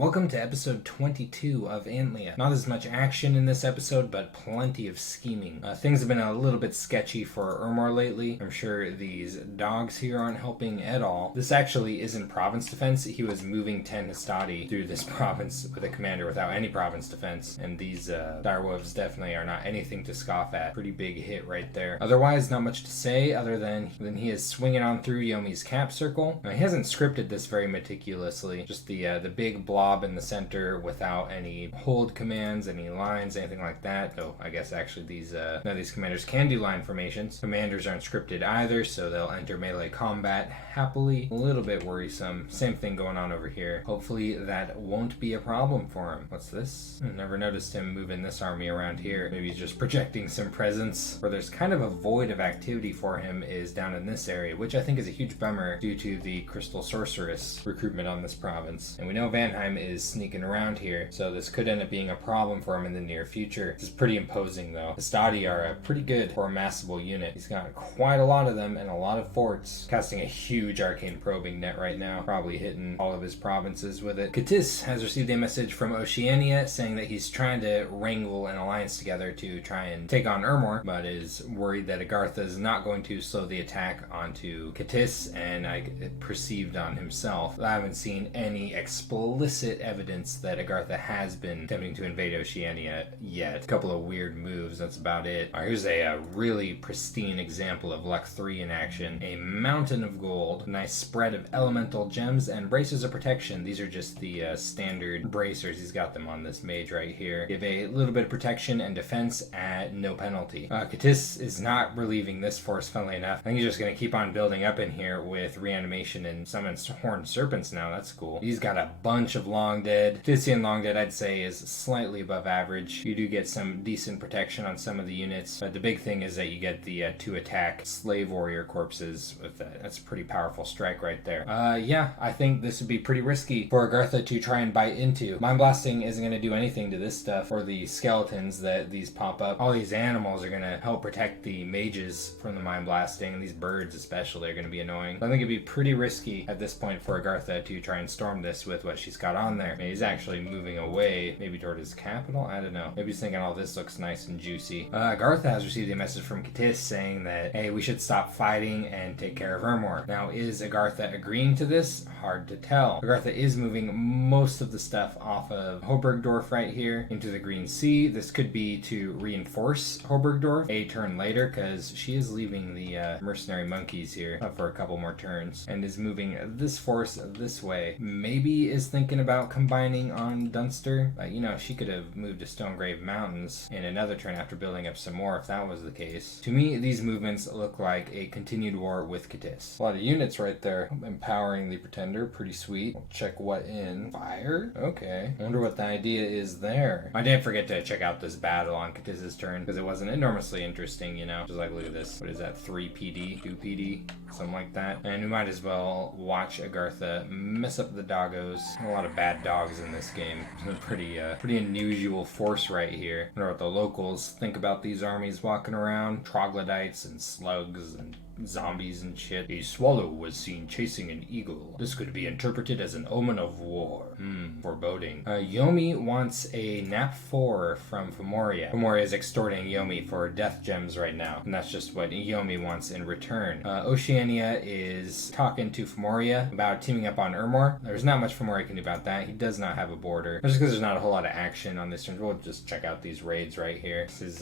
Welcome to episode 22 of Antlia. Not as much action in this episode, but plenty of scheming. Things have been a little bit sketchy for Ermor lately. I'm sure these dogs here aren't helping at all. This actually isn't province defense. He was moving 10 Hastati through this province with a commander without any province defense, and these direwolves definitely are not anything to scoff at. Pretty big hit right there. Otherwise, not much to say other than he is swinging on through Yomi's cap circle. Now, he hasn't scripted this very meticulously. Just the big blob in the center without any hold commands, any lines, anything like that. Though I guess actually none of these commanders can do line formations. Commanders aren't scripted either, so they'll enter melee combat happily. A little bit worrisome. Same thing going on over here. Hopefully that won't be a problem for him. What's this? I never noticed him moving this army around here. Maybe he's just projecting some presence. Where there's kind of a void of activity for him is down in this area, which I think is a huge bummer due to the Crystal Sorceress recruitment on this province. And we know Vanheim is sneaking around here, so this could end up being a problem for him in the near future. This is pretty imposing though. Hastati are a pretty good for a massable unit. He's got quite a lot of them and a lot of forts. Casting a huge arcane probing net right now, probably hitting all of his provinces with it. Katis has received a message from Oceania saying that he's trying to wrangle an alliance together to try and take on Ermor, but is worried that Agartha is not going to slow the attack onto Katis and perceived on himself. I haven't seen any explicit evidence that Agartha has been attempting to invade Oceania yet. A couple of weird moves, that's about it. Here's a really pristine example of Luck 3 in action. A mountain of gold, a nice spread of elemental gems, and braces of protection. These are just the standard bracers. He's got them on this mage right here. Give a little bit of protection and defense at no penalty. Katis is not relieving this force, funnily enough. I think he's just going to keep on building up in here with reanimation and summons horned serpents now. That's cool. He's got a bunch of long dead. Tithian long dead, I'd say, is slightly above average. You do get some decent protection on some of the units, but the big thing is that you get the 2-attack slave warrior corpses with that. That's a pretty powerful strike right there. Yeah, I think this would be pretty risky for Agartha to try and bite into. Mind blasting isn't going to do anything to this stuff or the skeletons that these pop up. All these animals are going to help protect the mages from the mind blasting, and these birds especially are going to be annoying. So I think it'd be pretty risky at this point for Agartha to try and storm this with what she's got on there. I mean, he's actually moving away, maybe toward his capital? I don't know. Maybe he's thinking all this looks nice and juicy. Agartha has received a message from Katis saying that, hey, we should stop fighting and take care of Ermor. Now, is Agartha agreeing to this? Hard to tell. Agartha is moving most of the stuff off of Hoburgdorf right here into the Green Sea. This could be to reinforce Hoburgdorf a turn later, because she is leaving the mercenary monkeys here for a couple more turns and is moving this force this way. Maybe is thinking about combining on Dunster. She could have moved to Stonegrave Mountains in another turn after building up some more if that was the case. To me, these movements look like a continued war with Katis. A lot of units right there. Empowering the Pretender, pretty sweet. We'll check what in. Fire? Okay. I wonder what the idea is there. I didn't forget to check out this battle on Katis' turn because it wasn't enormously interesting, Just like, look at this. What is that? 3 PD? 2 PD? Something like that. And we might as well watch Agartha mess up the doggos. A lot of bad dogs in this game. It's a pretty unusual force right here. I wonder what the locals think about these armies walking around. Troglodytes and slugs and zombies and shit. A swallow was seen chasing an eagle. This could be interpreted as an omen of war. Foreboding. Yomi wants a nap 4 from Femoria. Femoria is extorting Yomi for death gems right now, and that's just what Yomi wants in return. Oceania is talking to Femoria about teaming up on Ermor. There's not much Femoria can do about that. He does not have a border. Just because there's not a whole lot of action on this turn. We'll just check out these raids right here. This is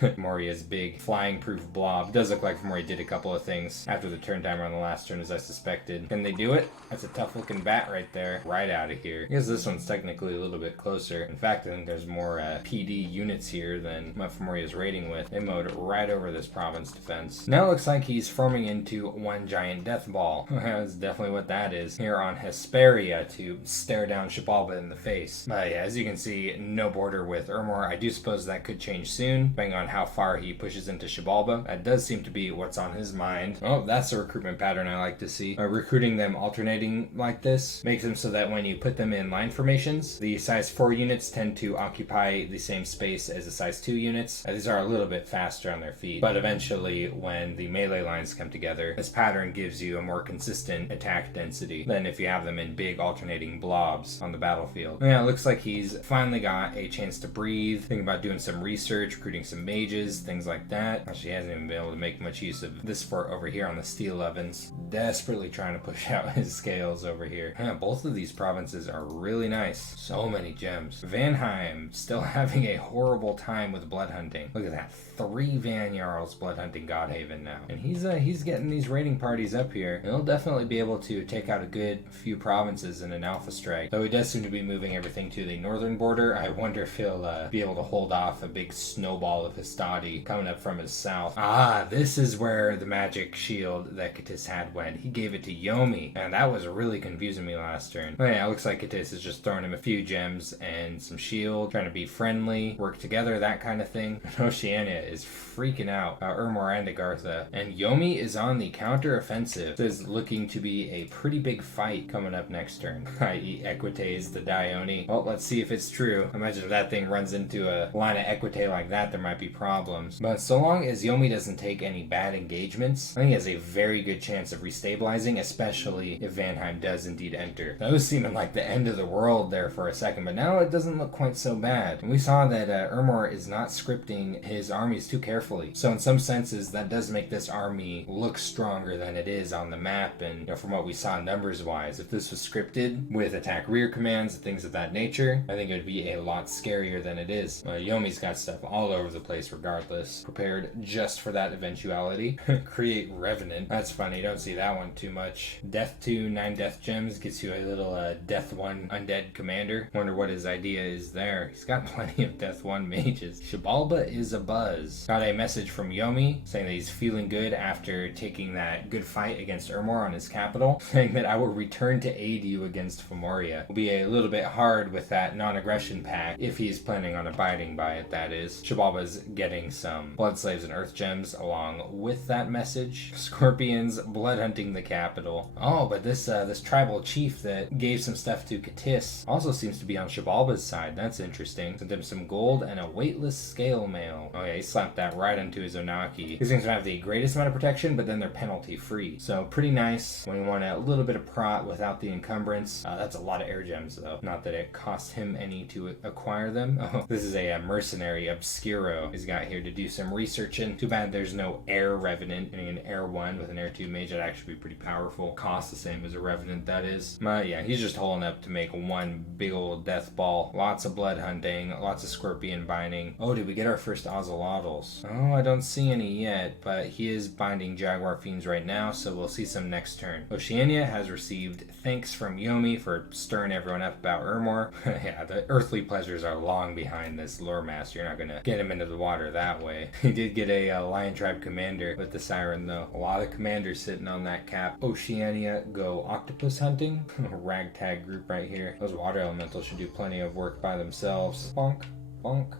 Femoria's big flying-proof blob. It does look like Femoria did a couple of things after the turn timer on the last turn, as I suspected. Can they do it? That's a tough looking bat right there. Right out of here. I guess this one's technically a little bit closer. In fact, I think there's more PD units here than what Femoria's raiding with. They mowed right over this province defense. Now it looks like he's forming into one giant death ball. That's definitely what that is. Here on Hesperia to stare down Xibalba in the face. But yeah, as you can see, no border with Ermor. I do suppose that could change soon, depending on how far he pushes into Xibalba. That does seem to be what's on his mind behind. Oh, that's a recruitment pattern I like to see. Recruiting them alternating like this makes them so that when you put them in line formations, the size 4 units tend to occupy the same space as the size 2 units. These are a little bit faster on their feet, but eventually when the melee lines come together, this pattern gives you a more consistent attack density than if you have them in big alternating blobs on the battlefield. Yeah, it looks like he's finally got a chance to breathe, thinking about doing some research, recruiting some mages, things like that. Actually, he hasn't even been able to make much use of this fort over here on the steel ovens. Desperately trying to push out his scales over here. Yeah, both of these provinces are really nice. So many gems. Vanheim still having a horrible time with blood hunting. Look at that. 3 Van Jarls blood hunting Godhaven now. And he's getting these raiding parties up here. He'll definitely be able to take out a good few provinces in an alpha strike. Though he does seem to be moving everything to the northern border. I wonder if he'll be able to hold off a big snowball of Hastati coming up from his south. Ah, this is where the magic shield that Katis had went. He gave it to Yomi. And that was really confusing me last turn. But yeah, it looks like Katis is just throwing him a few gems and some shield, trying to be friendly, work together, that kind of thing. Oceania is freaking out. Urmor and Agartha. And Yomi is on the counter-offensive. This is looking to be a pretty big fight coming up next turn. I.e. Equites, the Dione. Well, let's see if it's true. Imagine if that thing runs into a line of Equite like that, there might be problems. But so long as Yomi doesn't take any bad engagements, I think he has a very good chance of restabilizing, especially if Vanheim does indeed enter. That was seeming like the end of the world there for a second, but now it doesn't look quite so bad. And we saw that Urmor is not scripting his armies too carefully. So in some senses, that does make this army look stronger than it is on the map. And from what we saw numbers-wise, if this was scripted with attack rear commands and things of that nature, I think it would be a lot scarier than it is. Yomi's got stuff all over the place regardless. Prepared just for that eventuality. Create Revenant. That's funny. You don't see that one too much. Death 2, 9 death gems gets you a little Death 1 undead commander. Wonder what his idea is there. He's got plenty of Death 1 mages. Shabalba is a buzz. Got a message from Yomi saying that he's feeling good after taking that good fight against Urmor on his capital, saying that I will return to aid you against Femoria. Will be a little bit hard with that non-aggression pact if he's planning on abiding by it, that is. Shabalba's getting some blood slaves and earth gems along with that message. Scorpions blood hunting the capital. Oh, but this tribal chief that gave some stuff to Katis also seems to be on Shabalba's side. That's interesting. Sent him some gold and a weightless scale mail. Oh yeah, he slapped that right onto his Onaki. These things don't have the greatest amount of protection, but then they're penalty free. So pretty nice when you want a little bit of prot without the encumbrance. That's a lot of air gems though. Not that it cost him any to acquire them. Oh, this is a mercenary Obscuro he's got here to do some researching. Too bad there's no air revenant. I mean, an air 1 with an air 2 mage, that'd actually be pretty powerful. Cost the same as a revenant, that is. Yeah, he's just holding up to make one big old death ball. Lots of blood hunting, lots of scorpion binding. Oh, did we get our first Ozelotls? Oh, I don't see any yet, but he is binding Jaguar Fiends right now, so we'll see some next turn. Oceania has received thanks from Yomi for stirring everyone up about Urmor. Yeah, the earthly pleasures are long behind this lore master. You're not gonna get him into the water that way. He did get a Lion Tribe commander with the Siren though. A lot of commanders sitting on that cap. Oceania go octopus hunting. Ragtag group right here. Those water elementals should do plenty of work by themselves. Bonk, bonk.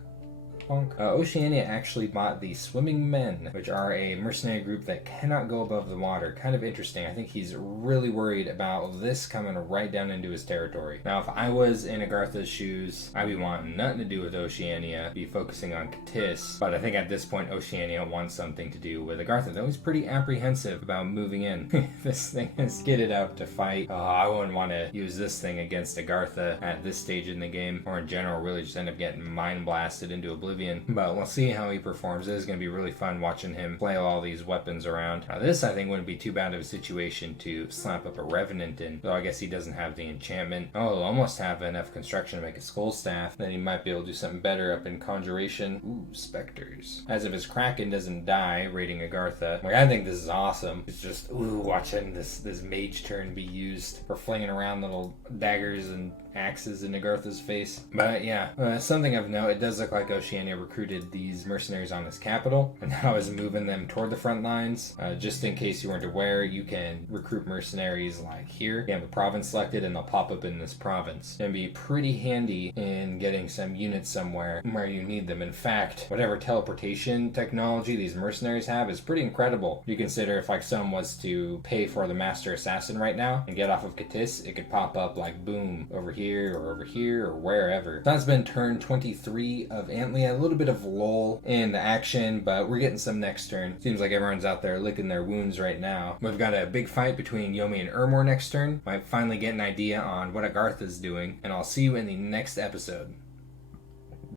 Oceania actually bought the Swimming Men, which are a mercenary group that cannot go above the water. Kind of interesting. I think he's really worried about this coming right down into his territory. Now, if I was in Agartha's shoes, I'd be wanting nothing to do with Oceania, be focusing on Katis. But I think at this point, Oceania wants something to do with Agartha, though he's pretty apprehensive about moving in. This thing is kitted up to fight. I wouldn't want to use this thing against Agartha at this stage in the game, or in general, really just end up getting mind blasted into oblivion. But we'll see how he performs. It is going to be really fun watching him flail all these weapons around. Now this I think wouldn't be too bad of a situation to slap up a Revenant in, though I guess he doesn't have the enchantment. Oh, he'll almost have enough construction to make a Skull Staff. Then he might be able to do something better up in Conjuration. Ooh, Specters. As if his Kraken doesn't die, raiding Agartha. Like, I think this is awesome. It's just, ooh, watching this mage turn be used for flinging around little daggers and axes in Agartha's face. But yeah, something of note, it does look like Oceania recruited these mercenaries on his capital, and now is moving them toward the front lines. Just in case you weren't aware, you can recruit mercenaries like here. You have a province selected, and they'll pop up in this province. It's going to be pretty handy in getting some units somewhere where you need them. In fact, whatever teleportation technology these mercenaries have is pretty incredible. You consider if like someone was to pay for the Master Assassin right now and get off of Katis, it could pop up like boom over here or wherever. That's been turn 23 of Antlia. A little bit of lull in the action, but we're getting some next turn. Seems like everyone's out there licking their wounds right now. We've got a big fight between Yomi and Ermor next turn. Might finally get an idea on what Agartha's doing, and I'll see you in the next episode.